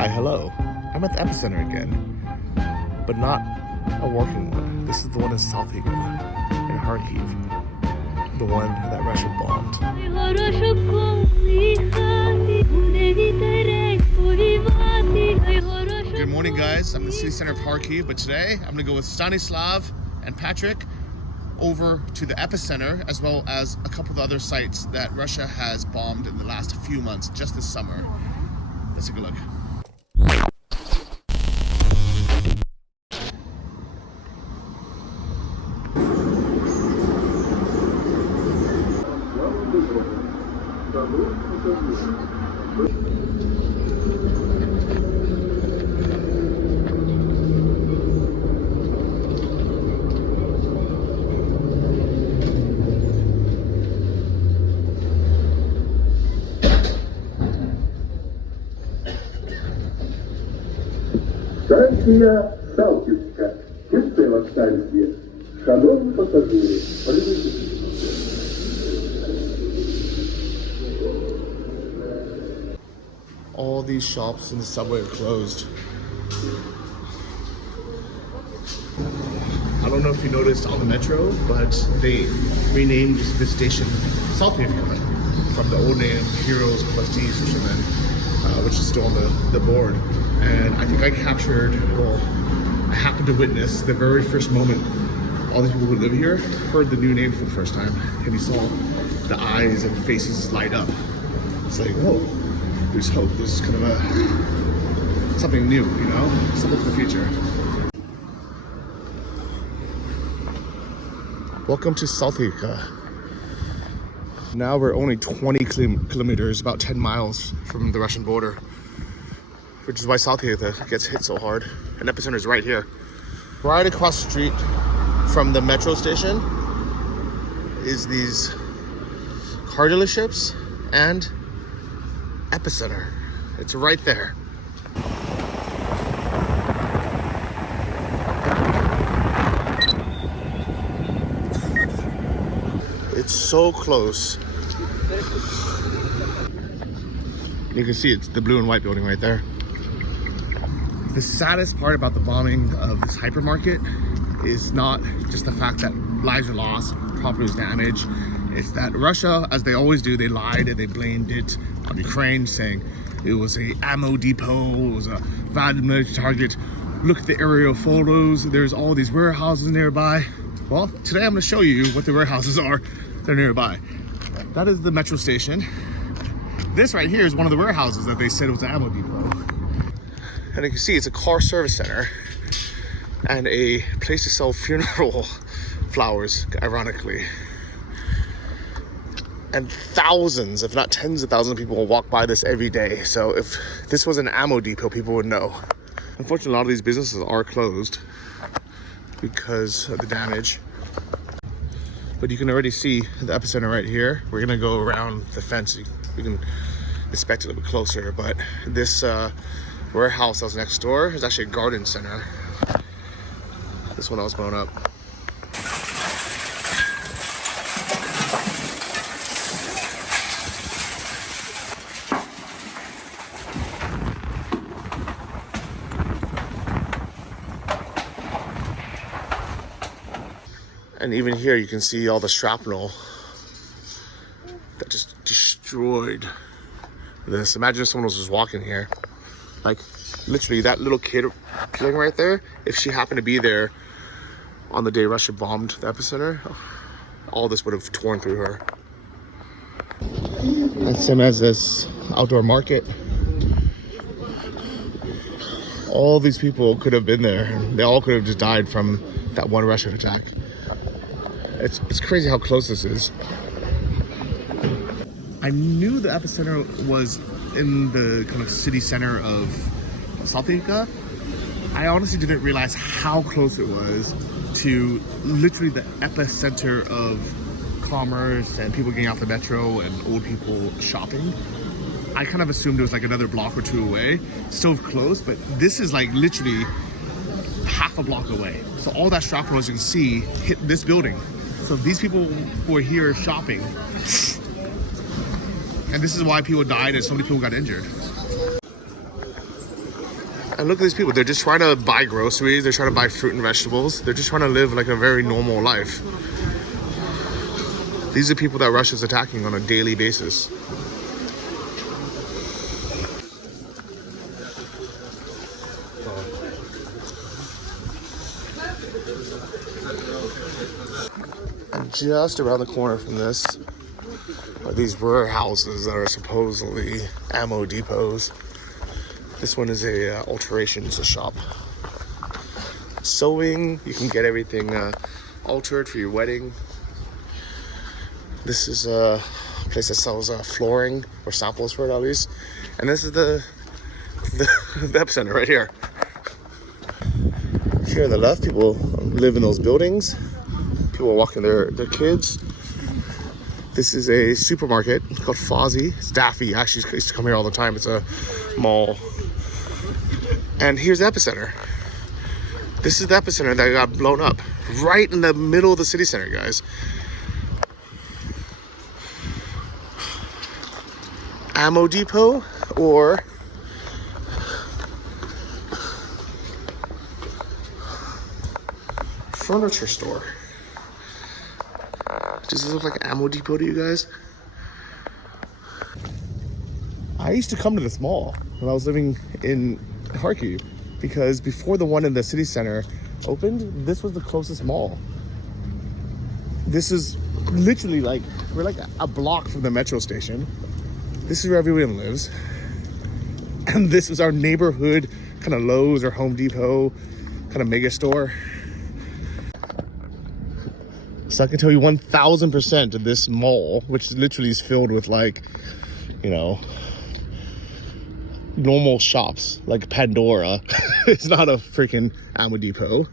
Hi, hello. I'm at the Epicenter again, but not a working one. This is the one in South in Kharkiv, the one that Russia bombed. Good morning, guys. I'm in the city center of Kharkiv, but today I'm gonna go with Stanislav and Patrick over to the Epicenter, as well as a couple of other sites that Russia has bombed in the last few months, just this summer. Let's take a look. Станція Салтівська. Кінцева станція. Шановні пасажири, All these shops in the subway are closed. I don't know if you noticed on the metro, but they renamed this station Saltevka from the old name Heroes Prestige, which is still on the board. And I think I captured, well, I happened to witness the very first moment all these people who live here heard the new name for the first time, and you saw the eyes and faces light up. It's like, whoa, there's hope. This is kind of something new, you know, something for the future. Welcome to Saltevka. Now we're only 20 kilometers, about 10 miles from the Russian border, which is why Saltevka gets hit so hard. And Epicenter is right here. Right across the street from the metro station is these car dealerships and Epicenter. It's right there. It's so close. You can see it's the blue and white building right there. The saddest part about the bombing of this hypermarket is not just the fact that lives are lost, property was damaged. It's that Russia, as they always do, they lied and they blamed it on Ukraine, saying it was a ammo depot, it was a Vladimir target. Look at the aerial photos. There's all these warehouses nearby. Well, today I'm going to show you what the warehouses are that are nearby. That is the metro station. This right here is one of the warehouses that they said was an ammo depot. And you can see it's a car service center and a place to sell funeral flowers, ironically. And thousands, if not tens of thousands of people will walk by this every day. So if this was an ammo depot, people would know. Unfortunately, a lot of these businesses are closed because of the damage. But you can already see the Epicenter right here. We're gonna go around the fence. You can inspect it a little bit closer, but this warehouse that was next door is actually a garden center. This one I was growing up. And even here you can see all the shrapnel that just destroyed this. Imagine if someone was just walking here. Like, literally, that little kid playing right there, if she happened to be there on the day Russia bombed the Epicenter, all this would have torn through her. And same as this outdoor market. All these people could have been there. They all could have just died from that one Russian attack. It's crazy how close this is. I knew the Epicenter was in the kind of city center of Saltevka. I honestly didn't realize how close it was to literally the epicenter of commerce and people getting off the metro and old people shopping. I kind of assumed it was like another block or two away. Still close, but this is like literally half a block away. So all that shrapnel, as you can see, hit this building. So these people were here shopping. And this is why people died and so many people got injured. And look at these people. They're just trying to buy groceries. They're trying to buy fruit and vegetables. They're just trying to live like a very normal life. These are people that Russia's attacking on a daily basis. And just around the corner from this are these warehouses that are supposedly ammo depots. This one is a alterations shop. Sewing, you can get everything altered for your wedding. This is a place that sells flooring, or samples for it at least. And this is the epicenter right here. Here on the left, people live in those buildings. People are walking their kids. This is a supermarket called Fozzie. It's Daffy. Actually, used to come here all the time. It's a mall. And here's the epicenter. This is the epicenter that got blown up. Right in the middle of the city center, guys. Ammo depot or furniture store. Does this look like an ammo depot to you guys? I used to come to this mall when I was living in Kharkiv because before the one in the city center opened, this was the closest mall. This is literally like, we're like a block from the metro station. This is where everyone lives. And this was our neighborhood kind of Lowe's or Home Depot kind of mega store. So I can tell you 1000% of this mall, which literally is filled with like, you know, normal shops like Pandora. It's not a freaking ammo depot.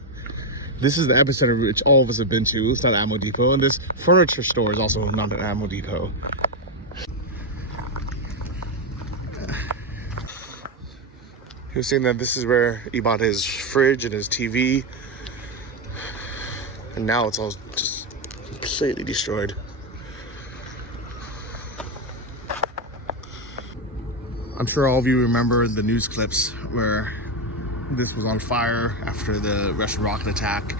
This is the epicenter, which all of us have been to. It's not an ammo depot. And this furniture store is also not an ammo depot. He was saying that this is where he bought his fridge and his TV. And now it's all just completely destroyed. I'm sure all of you remember the news clips where this was on fire after the Russian rocket attack.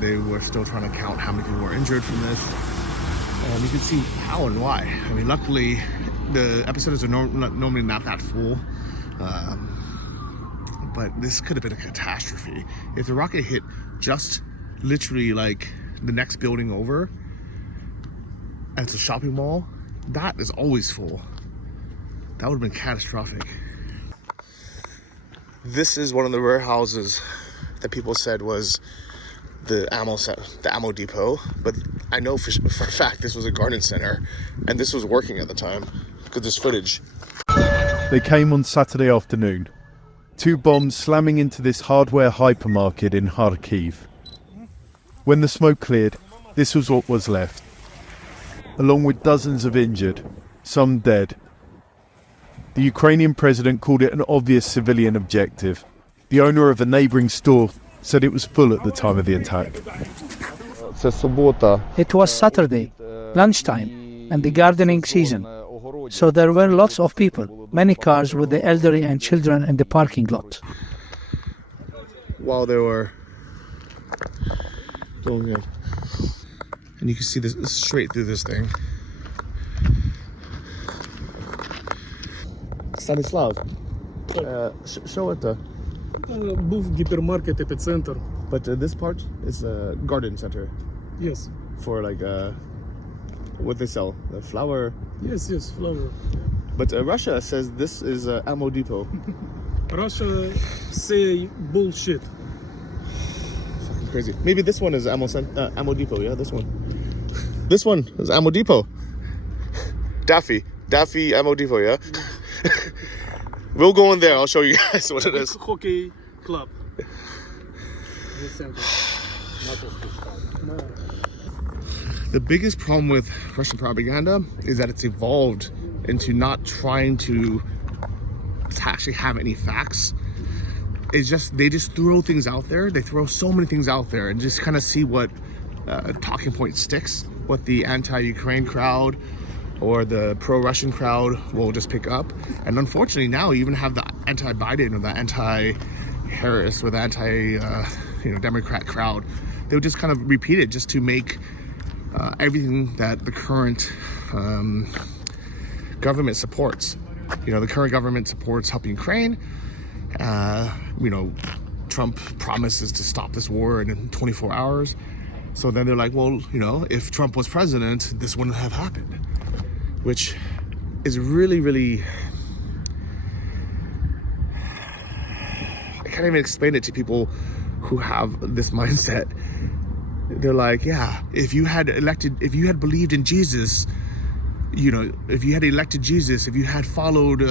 They were still trying to count how many people were injured from this. And you can see how and why. I mean, luckily, the epicenters are normally not that full. But this could have been a catastrophe. If the rocket hit just literally like the next building over, and it's a shopping mall, that is always full. That would have been catastrophic. This is one of the warehouses that people said was the ammo depot, but I know for a fact this was a garden center, and this was working at the time because there's footage. They came on Saturday afternoon. 2 bombs slamming into this hardware hypermarket in Kharkiv. When the smoke cleared, this was what was left, along with dozens of injured, some dead. The Ukrainian president called it an obvious civilian objective. The owner of a neighbouring store said it was full at the time of the attack. It was Saturday, lunchtime, and the gardening season. So there were lots of people, many cars with the elderly and children in the parking lot. While they were going in. And you can see this straight through this thing. Stanislav, show it. Був гіпермаркет Epicenter. But this part is a garden center Yes. for like what they sell, the flour. Yes, flower. But Russia says this is an ammo depot. Russia say bullshit. Fucking crazy. Maybe this one is ammo depot. Yeah, this one. This one is ammo depot. Daffy ammo depot. Yeah. We'll go in there. I'll show you guys what it is. Hockey club. The biggest problem with Russian propaganda is that it's evolved into not trying to actually have any facts. It's just, they just throw things out there. They throw so many things out there and just kind of see what talking point sticks, what the anti-Ukraine crowd or the pro-Russian crowd will just pick up. And unfortunately now you even have the anti-Biden or the anti-Harris or the Democrat crowd, they would just kind of repeat it just to make everything that the current government supports. The current government supports helping Ukraine. Trump promises to stop this war in 24 hours. So then they're like, well, if Trump was president, this wouldn't have happened. Which is really, really... I can't even explain it to people who have this mindset. They're like, yeah, if you had believed in Jesus, if you had elected Jesus, if you had followed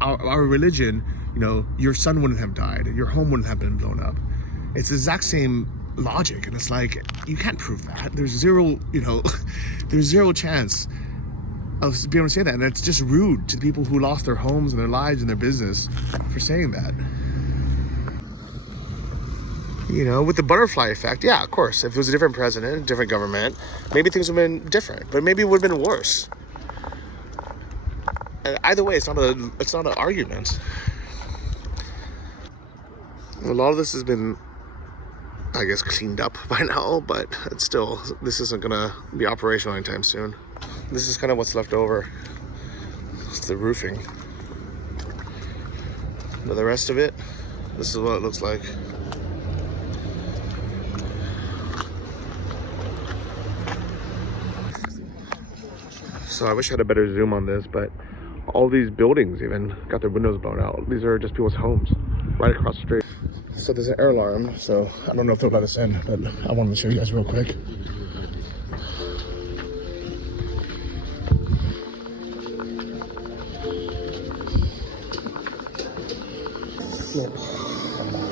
our religion, your son wouldn't have died, your home wouldn't have been blown up. It's the exact same logic, and it's like, you can't prove that. There's zero chance of being able to say that, and it's just rude to the people who lost their homes and their lives and their business for saying that. With the butterfly effect, yeah, of course, if it was a different president, different government, maybe things would have been different, but maybe it would have been worse. And either way, it's not an argument. A lot of this has been, I guess, cleaned up by now, but it's still, this isn't gonna be operational anytime soon. This is kind of what's left over. It's the roofing. But the rest of it, this is what it looks like. So I wish I had a better zoom on this, but all these buildings even got their windows blown out. These are just people's homes right across the street. So there's an air alarm, so I don't know if they'll let us in, but I wanted to show you guys real quick.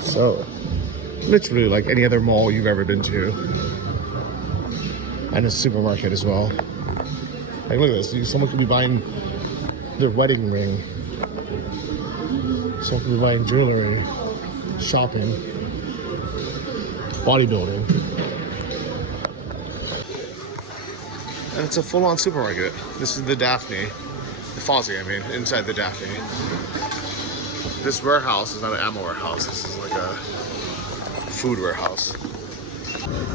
So, literally like any other mall you've ever been to. And a supermarket as well. Like, look at this. Someone could be buying their wedding ring. Someone could be buying jewelry, shopping, bodybuilding. And it's a full-on supermarket. This is the Daphne. The Fozzie, I mean, inside the Daphne. This warehouse is not an ammo warehouse. This is like a food warehouse.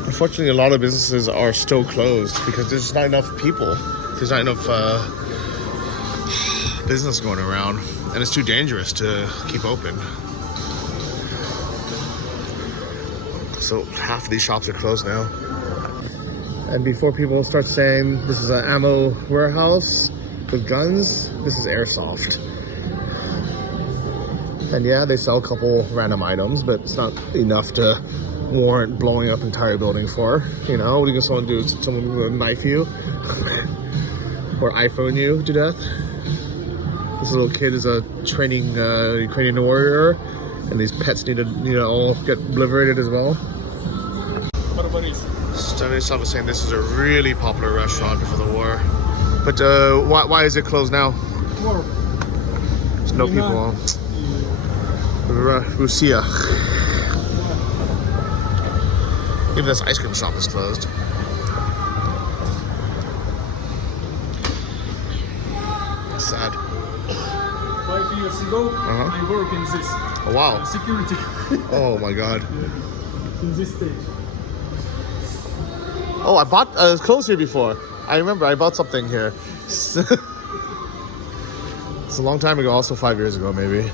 Unfortunately, a lot of businesses are still closed because there's just not enough people. There's not enough business going around, and it's too dangerous to keep open. So half of these shops are closed now. And before people start saying this is an ammo warehouse with guns, this is airsoft. And yeah, they sell a couple random items, but it's not enough to warrant blowing up an entire building for. What are you gonna do? Someone will knife you? Or iPhone you to death. This little kid is a training Ukrainian warrior, and these pets need to all get obliterated as well. Stanislav was saying this is a really popular restaurant before the war, but why is it closed now? War. There's no people. Russia. Even this ice cream shop is closed. Sad. 5 years ago, I work in this. Oh wow. Security. Oh my god. In this stage. Oh, I bought clothes here before. I remember I bought something here. It's a long time ago, also 5 years ago maybe.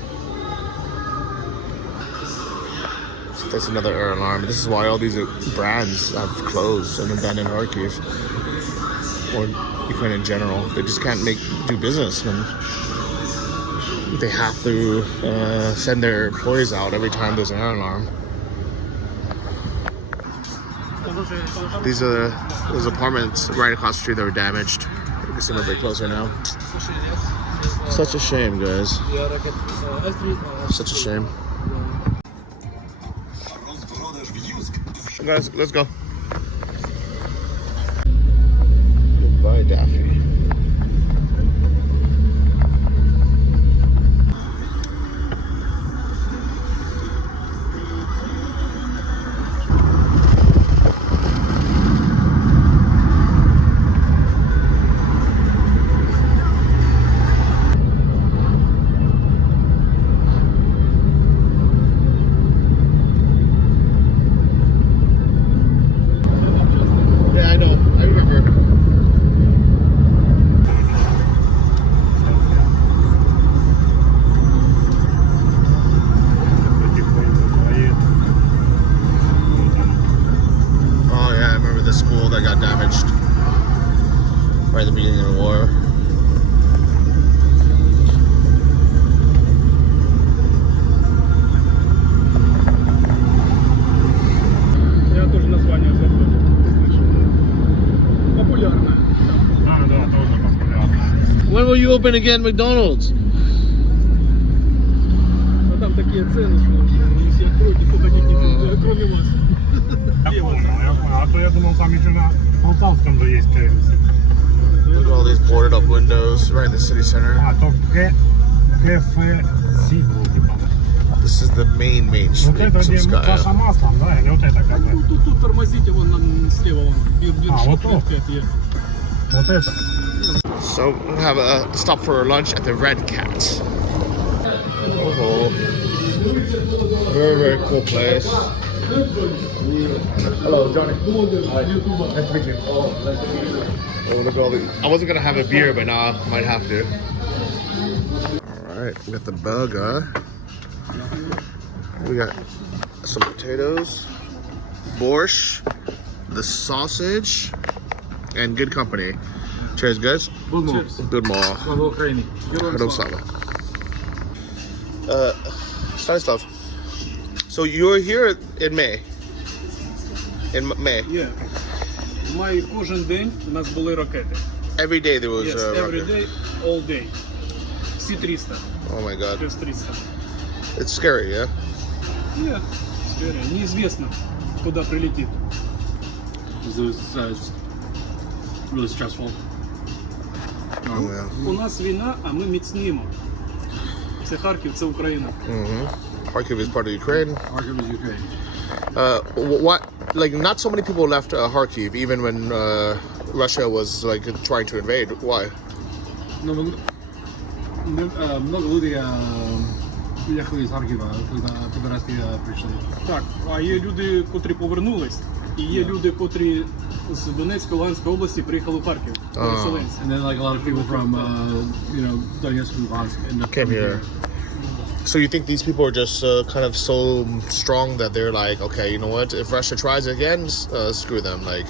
That's another air alarm. This is why all these brands have closed and abandoned Kharkiv, or Ukraine in general. They just can't do business when they have to send their employees out every time there's an air alarm. These are those apartments right across the street that were damaged. You can see them a bit closer now. Such a shame, guys. Such a shame. Guys, let's go. Goodbye, Daphne. you open again McDonald's? Там такие цены, что не все откроют, никто таких не будет, кроме вас. А то я думал, там еще на Полтавском же есть KFC. Look at all these boarded up windows right in the city center. А, то KFC вроде бы. This is the main Вот street, это где каша Sumskaya. маслом, да, или вот это кафе? Тут тормозите, вон нам слева, вон, вот то. Вот это. So we'll have a stop for lunch at the Red Cat. Oh, very cool place. Hello, Johnny. Hi. Nice to meet you. Oh, look at all the. I wasn't gonna have a beer, but now I might have to. All right, we got the burger. We got some potatoes, borscht, the sausage, and good company. Cheers, guys. Good morning. Слава Україні. Hello, Slava. Stanislav, so you were here in May? In May? Є. В маї кожен день у нас були ракети. Every day there was Yes, a every rocket. day, all day. Всі 300, Oh my god. плюс 300. It's scary, yeah? Є. Скорее. Неизвестно, куда прилетит. It was really stressful. Yeah. У нас війна, а ми міцнімо. Це Харків, це Україна. Kharkiv is part of Ukraine. Kharkiv is Ukraine. What? Like, not so many people left Kharkiv, even when Russia was like trying to invade. Why? No, много людей приїхали з Харкова, коли підрости прийшли. Так, а є люди, котрі повернулись, і є люди, котрі з Донецької, Луганської області приїхали в Харків, переселенці. And then like a lot of people from Donetsk and Luhansk ended up Came coming here. So you think these people are just kind of so strong that they're like, okay, you know what? If Russia tries again, screw them. Like,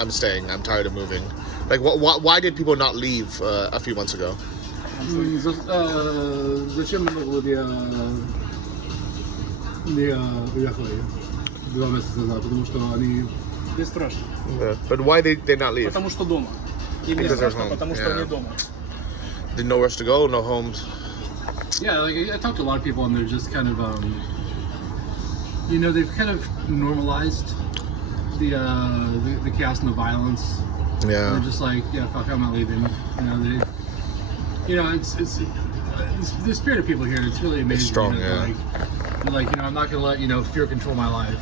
I'm staying. I'm tired of moving. Like, why did people not leave a few months ago? Зачем много людей не уехали 2 месяца назад? Потому что они... Не страшно. Yeah. But why they not leave? Потому что дома. Им не Because they're страшно, home. потому что Yeah. они дома. There's nowhere to go, no homes. Yeah, like I talked to a lot of people and they're just kind of, they've kind of normalized the chaos and the violence. Yeah. They're just like, yeah, fuck, I'm not leaving. It's the spirit of people here. It's really amazing. It's strong, they're like, I'm not gonna let fear control my life.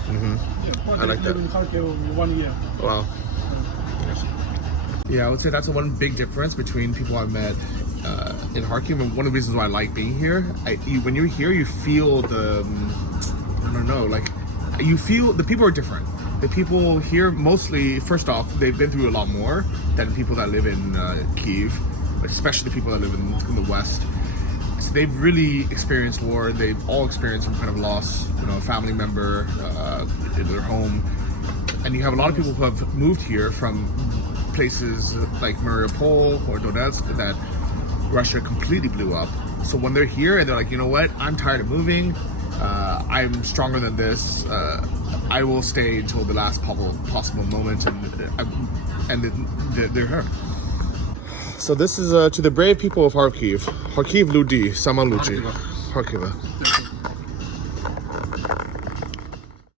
I like that. In Kharkiv 1 year. Wow. Yeah, I would say that's the one big difference between people I've met in Kharkiv, and one of the reasons why I like being here. When you're here, you feel I don't know, like you feel the people are different. The people here mostly, first off, they've been through a lot more than people that live in Kyiv, especially the people that live in the West. So they've really experienced war. They've all experienced some kind of loss, a family member in their home. And you have a lot of people who have moved here from places like Mariupol or Donetsk that Russia completely blew up. So when they're here and they're like, you know what, I'm tired of moving. I'm stronger than this. I will stay until the last possible moment, and they're here. So this is to the brave people of Kharkiv. Kharkiv Ludi, Sama Luchi. Kharkiv.